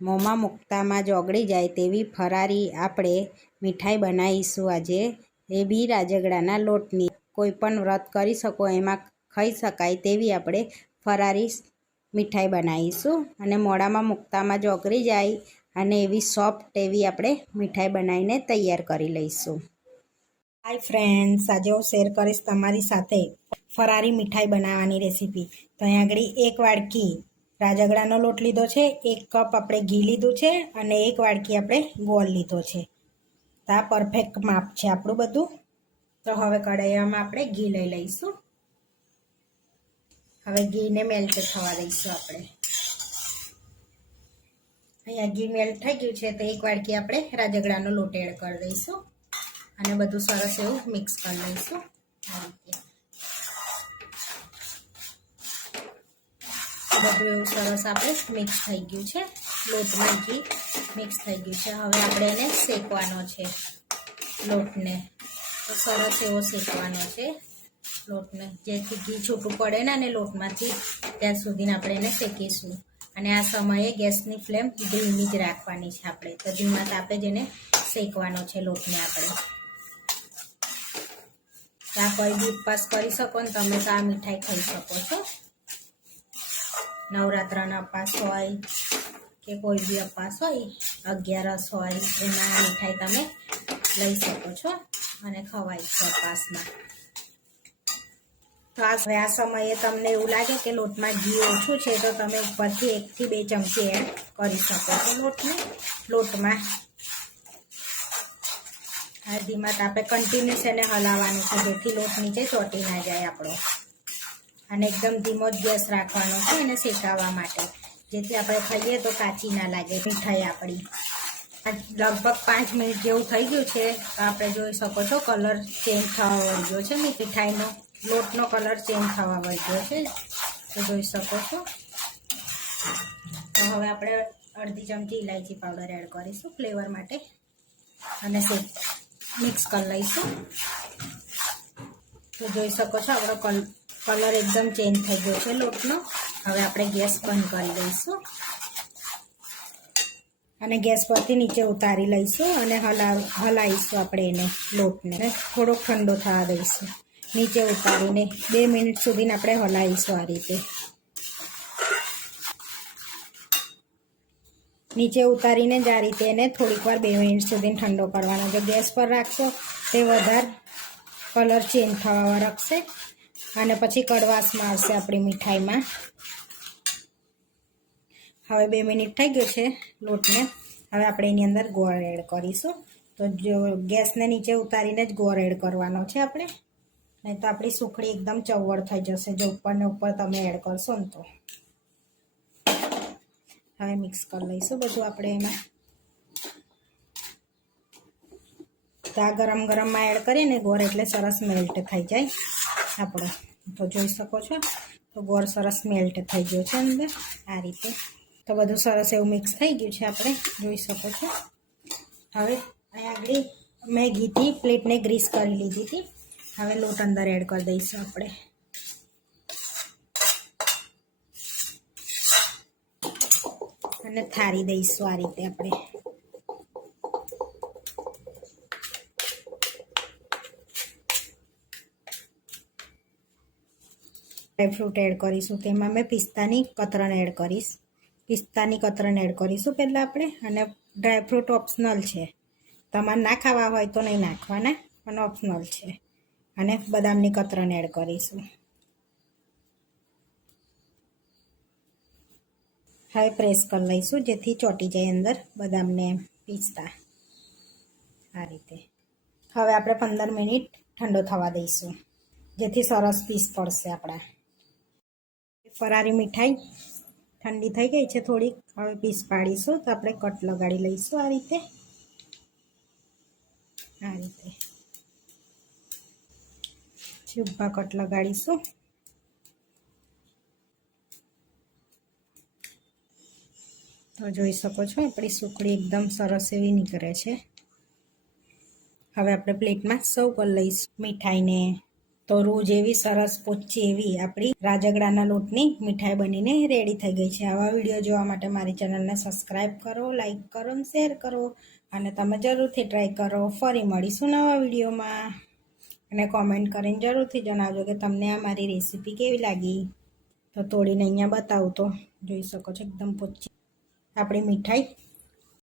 મોંમાં મૂકતામાં જ ઓગળી જાય તેવી ફરારી આપણે મીઠાઈ બનાવીશું આજે. એ બી રાજગડાના લોટની. કોઈ પણ વ્રત કરી શકો, એમાં ખાઈ શકાય તેવી આપણે ફરારી મીઠાઈ બનાવીશું. અને મોડામાં મૂકતામાં જ ઓગળી જાય અને એવી સોફ્ટ એવી આપણે મીઠાઈ બનાવીને તૈયાર કરી લઈશું. હાય ફ્રેન્ડ્સ, આજે હું શેર કરીશ તમારી સાથે ફરારી મીઠાઈ બનાવવાની રેસીપી. તો અહીં આગળ એક વાડકી રાજગડાનો લોટ લીધો છે, એક કપ આપણે ઘી લીધું છે અને એક વાડકી આપણે ગોળ લીધો છે. તો આ પરફેક્ટ માપ છે આપણું બધું. તો હવે કઢાઈમાં આપણે ઘી લઈ લઈશું. હવે ઘીને મેલ્ટ થવા દઈશું આપણે. અહીંયા ઘી મેલ્ટ થઈ ગયું છે, તો એક વાડકી આપણે રાજગડાનો લોટ એડ કરી દઈશું. અને બધું સરસ એવું મિક્સ કરી લઈશું. આ રીતે. બધું એવું સરસ આપણે મિક્સ થઈ ગયું છે. લોટમાં ઘી મિક્સ થઈ ગયું છે. હવે આપણે એને શેકવાનો છે લોટને. તો સરસ એવો શેકવાનો છે લોટને. જેથી ઘી છૂટું પડે ને અને લોટમાંથી ત્યાં સુધીને આપણે એને શેકીશું. અને આ સમયે ગેસની ફ્લેમ ધીમી જ રાખવાની છે આપણે. તો ધીમા તાપે જ એને શેકવાનો છે લોટને આપણે. આ કોઈ બી ઉપવાસ કરી શકો ને તમે તો આ મીઠાઈ ખાઈ શકો છો. નવરાત્રાના અપાસ હોય કે કોઈ બી અપાસ હોય, અગિયારસ હોય આ મીઠાઈ તમે લઈ શકો છો અને ખવાય છો અપાસમાં તો આ હવે આ સમયે તમને એવું લાગે કે લોટમાં ઘી ઓછું છે, તો તમે ઉપરથી એકથી બે ચમચી એડ કરી શકો છો લોટને. લોટમાં આ ધીમા તાપે કન્ટિન્યુઅસ એને હલાવવાનું છે, જેથી લોટ નીચે ચોટી ના જાય આપણો. અને એકદમ ધીમો જ ગેસ રાખવાનો છે એને શેકાવવા માટે. જેથી આપણે ખાઈએ તો કાચી ના લાગે, મીઠાઈ આપણી. લગભગ પાંચ મિનિટ જેવું થઈ ગયું છે. આપણે જોઈ શકો છો કલર ચેન્જ થવા વળગ્યો છે. મીઠાઈનો, લોટનો કલર ચેન્જ થવા વળગ્યો છે. તો જોઈ શકો છો. તો હવે આપણે અડધી ચમચી ઇલાયચી પાવડર એડ કરીશું ફ્લેવર માટે. અને શેક, મિક્સ કરી લઈશું. તો જોઈ શકો છો આપણો કલ કલર એકદમ ચેન્જ થઈ ગયો છે લોટનો. હવે આપણે ગેસ બંધ કરી દઈશું અને ગેસ પરથી નીચે ઉતારી લઈશું અને હલા હલાવીશું આપણે એને લોટને. થોડોક ઠંડો થવા દઈશું. નીચે ઉતારીને બે મિનિટ સુધી આપણે હલાવીશું આ રીતે. નીચે ઉતારીને જ આ રીતે એને થોડીક વાર બે મિનિટ સુધી ઠંડો કરવાનો. જો ગેસ પર રાખશો, તે વધારે કલર ચેન્જ થવા રાખશે અને પછી કડવાશ મારશે આપણી મીઠાઈમાં. હવે બે મિનિટ થઈ ગયો છે લોટને. હવે આપણે એની અંદર ગોળ એડ કરીશું. તો જો ગેસને નીચે ઉતારીને જ ગોળ એડ કરવાનો છે આપણે. નહીં તો આપણી સુખડી એકદમ ચવડ થઈ જશે જો ઉપરને ઉપર તમે એડ કરશો ને તો. હવે મિક્સ કરી લઈશું બધું આપણે એમાં. તો ગરમ ગરમમાં એડ કરીએ ને ગોળ એટલે સરસ મેલ્ટ થઈ જાય. આપણો તો જોઈ શકો છો. તો ગોળ સરસ મેલ્ટ થઈ ગયો છે અંદર. આ રીતે. તો બધું સરસ એવું મિક્સ થઈ ગયું છે આપણે. જોઈ શકો છો. હવે અહીંયા આગળ મેં ઘીથી પ્લેટને ગ્રીસ કરી લીધી હતી. હવે લોટ અંદર એડ કરી દઈશું આપણે. અને થારી દઈશું આ રીતે આપણે. ડ્રાયફ્રૂટ એડ કરીશું. તેમાં મેં પિસ્તાની કતરણ એડ કરીશ. પિસ્તાની કતરણ એડ કરીશું પહેલાં આપણે. અને ડ્રાયફ્રૂટ ઓપ્શનલ છે. તમારે ના ખાવા હોય તો નહીં નાખવાના. પણ ઓપ્શનલ છે. અને બદામની કતરણ એડ કરીશું. હવે પ્રેસ કરી લઈશું જેથી ચોટી જાય અંદર બદામને પીસતા. આ રીતે. હવે આપણે પંદર મિનિટ ઠંડો થવા દઈશું. જેથી સરસ પીસ પડશે આપણા. ફરારી મીઠાઈ ઠંડી થઈ ગઈ છે થોડીક. હવે પીસ પાડીશું તો આપણે કટ લગાડી લઈશું આ રીતે. આ રીતે. ઊભા કટ લગાડીશું. તો જોઈ શકો છો આપણી સુકડી એકદમ સરસ એવી નીકળે છે. હવે આપણે પ્લેટમાં સર્વ કરી લઈશું મીઠાઈને. તો રૂ જેવી સરસ પોચી એવી આપણી રાજગડાના લોટની મીઠાઈ બનીને રેડી થઈ ગઈ છે. આવા વીડિયો જોવા માટે મારી ચેનલને સબસ્ક્રાઈબ કરો લાઈક કરો શેર કરો. અને તમે જરૂરથી ટ્રાય કરો. ફરી મળીશું નવા વિડીયોમાં અને કોમેન્ટ કરીને જરૂરથી જણાવજો કે તમને આ મારી રેસીપી કેવી લાગી. તો તોડીને અહીંયા બતાવું તો જોઈ શકો છો, એકદમ પોચી આપણી મીઠાઈ